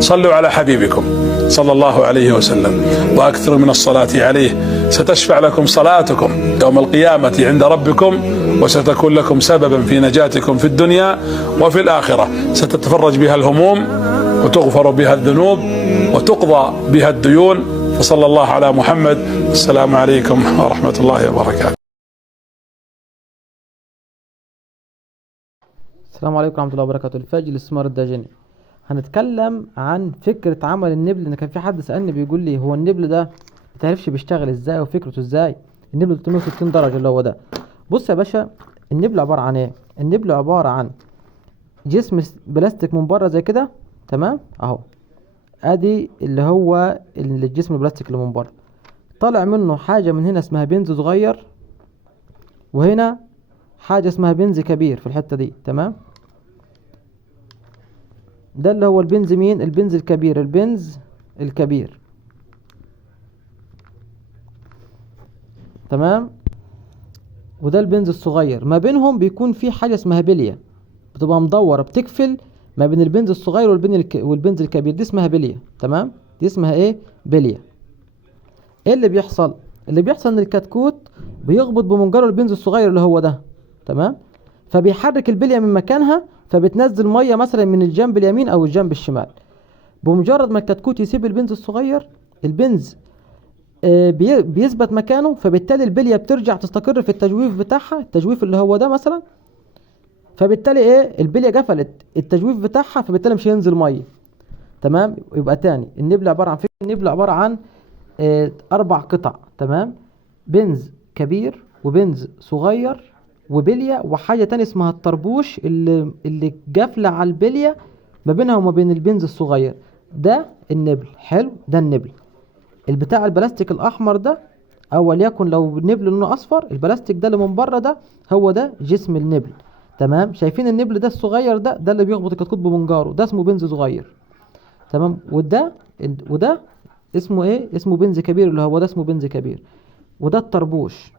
صلوا على حبيبكم صلى الله عليه وسلم وأكثروا من الصلاة عليه، ستشفع لكم صلاتكم يوم القيامة عند ربكم، وستكون لكم سببا في نجاتكم في الدنيا وفي الآخرة، ستتفرج بها الهموم وتغفر بها الذنوب وتقضى بها الديون. وصلى الله على محمد. السلام عليكم ورحمة الله وبركاته. السلام عليكم ورحمة الله وبركاته. الفاجي الاستثمار الداجني. هنتكلم عن فكرة عمل النبل. ان كان في حد سألني بيقول لي هو النبل ده متعرفش بيشتغل ازاي وفكرته ازاي؟ النبل 360 درجة اللي هو ده. بص يا باشا، النبل عبارة عن ايه؟ النبل عبارة عن جسم بلاستيك من بره زي كده، تمام؟ اهو ادي اللي هو الجسم البلاستيك اللي من بره، طالع منه حاجة من هنا اسمها بنز صغير، وهنا حاجة اسمها بنز كبير في الحتة دي، تمام؟ ده اللي هو البنز مين؟ البنز الكبير، البنز الكبير، تمام؟ وده البنز الصغير. ما بينهم بيكون في حاجة اسمها بلية، بتبقى مدورة بتكفل ما بين البنز الصغير والبنز الكبير، دي اسمها بلية، تمام؟ دي اسمها ايه؟ بلية. ايه اللي بيحصل؟ اللي بيحصل ان الكتكوت بيخبط بمنجره البنز الصغير اللي هو ده، تمام؟ فبيحرك البلية من مكانها، فبتنزل ميه مثلا من الجنب اليمين او الجنب الشمال. بمجرد ما الكتكوت يسيب البنز الصغير، البنز بيثبت مكانه، فبالتالي البلية بترجع تستقر في التجويف بتاعها، التجويف اللي هو ده مثلا، فبالتالي ايه؟ البلية قفلت التجويف بتاعها، فبالتالي مش هينزل ميه، تمام؟ يبقى تاني، النبل عبارة عن فكرة، النبل عبارة عن 4 قطع، تمام؟ بنز كبير وبنز صغير وبلية وحاجة تانية اسمها الطربوش اللي قافلة على البلية ما بينها وما بين البنز الصغير. ده النبل. حلو، ده النبل. البتاع البلاستيك الأحمر ده، أو وليكن لو النبل لونه أصفر، البلاستيك ده اللي من بره ده هو ده جسم النبل، تمام؟ شايفين النبل ده الصغير ده اللي بيخبط الكتكوت بمنجاره، ده اسمه بنز صغير، تمام؟ وده اسمه ايه؟ اسمه بنز كبير، اللي هو ده اسمه بنز كبير. وده الطربوش،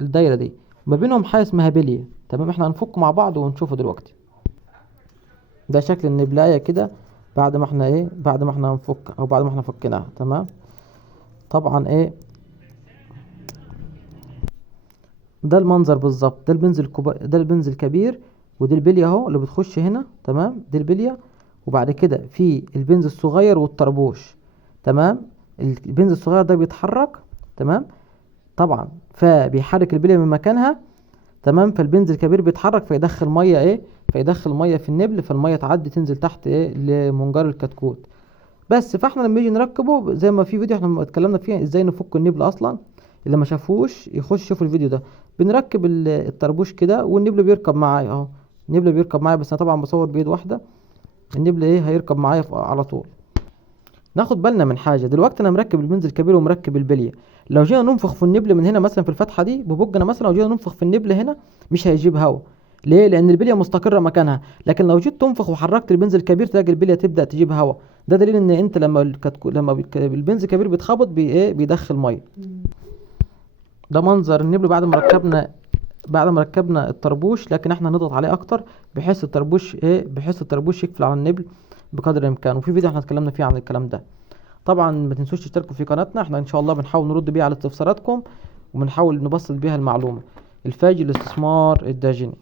الدايره دي ما بينهم حاجه اسمها بليه، تمام؟ احنا هنفك مع بعض ونشوفه دلوقتي. ده شكل النبلايه كده بعد ما احنا ايه؟ بعد ما احنا هنفك او بعد ما احنا فكناها، تمام؟ طبعا ايه ده المنظر بالظبط. ده البنز ده البنز الكبير، ودي البليه اهو اللي بتخش هنا، تمام؟ دي البليه. وبعد كده في البنز الصغير والطربوش، تمام؟ البنز الصغير ده بيتحرك، تمام؟ طبعا فبيحرك البليه من مكانها، تمام؟ فالبنز الكبير بيتحرك فيدخل ميه ايه؟ فيدخل ميه في النبل، فالميه تعدي تنزل تحت ايه؟ لمنجر الكتكوت. بس فاحنا لما نيجي نركبه، زي ما في فيديو احنا اتكلمنا فيه ازاي نفك النبل اصلا، اللي ما شافوش يخش يشوف الفيديو ده. بنركب الطربوش كده والنبل بيركب معايا اهو. النبل بيركب معايا، بس انا طبعا بصور بايد واحده. النبل ايه؟ هيركب معايا على طول. ناخد بالنا من حاجه دلوقتي، انا مركب البنز الكبير ومركب البليه. لو جينا ننفخ في النبل من هنا مثلا في الفتحه دي ببقنا مثلا، لو جينا ننفخ في النبل هنا مش هيجيب هواء. ليه؟ لان البليه مستقره مكانها. لكن لو جيت تنفخ وحركت البنز الكبير تلاقي البليه تبدا تجيب هواء. ده دليل ان انت لما البنز الكبير بيتخبط بيدخل ميه. ده منظر النبل بعد ما ركبنا الطربوش، لكن احنا هنضغط عليه اكتر بحيث الطربوش يقفل على النبل بقدر الامكان. وفي فيديو احنا اتكلمنا فيه عن الكلام ده. طبعا ما تنسوش تشتركوا في قناتنا، احنا ان شاء الله بنحاول نرد بيها على استفساراتكم، وبنحاول نبسط بيها المعلومه. الفاجي الاستثمار الداجني.